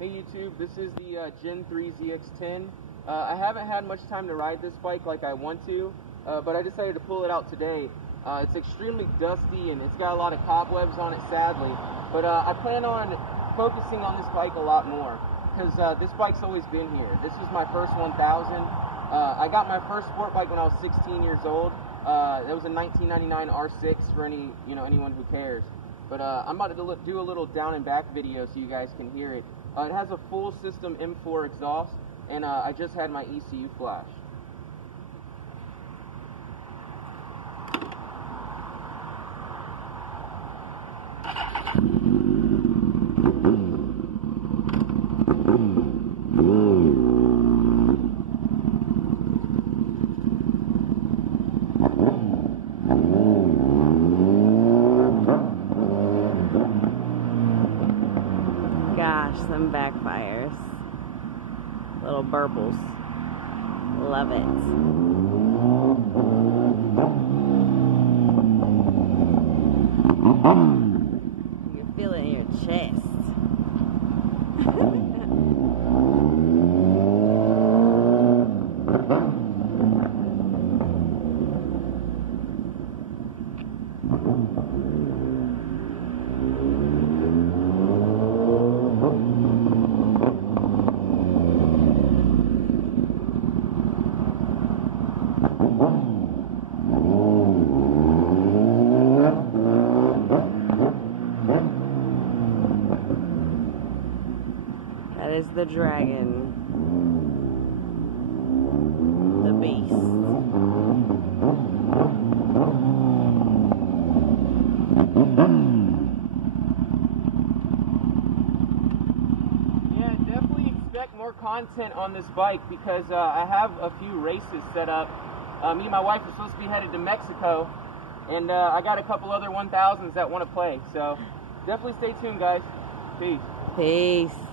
Hey YouTube, this is the Gen 3 Zx10. I haven't had much time to ride this bike like I want to, but I decided to pull it out today. It's extremely dusty and it's got a lot of cobwebs on it, sadly, but I plan on focusing on this bike a lot more because this bike's always been here. This is my first 1000. I got my first sport bike when I was 16 years old. It was a 1999 R6 for anyone who cares. But I'm about to do a little down and back video so you guys can hear it. It has a full system M4 exhaust, and I just had my ECU flash. Gosh, some backfires. Little burbles. Love it. You can feel it in your chest. That is the dragon. The beast. Yeah, definitely expect more content on this bike because I have a few races set up. Me and my wife are supposed to be headed to Mexico, and I got a couple other 1000s that want to play. So definitely stay tuned, guys. Peace. Peace.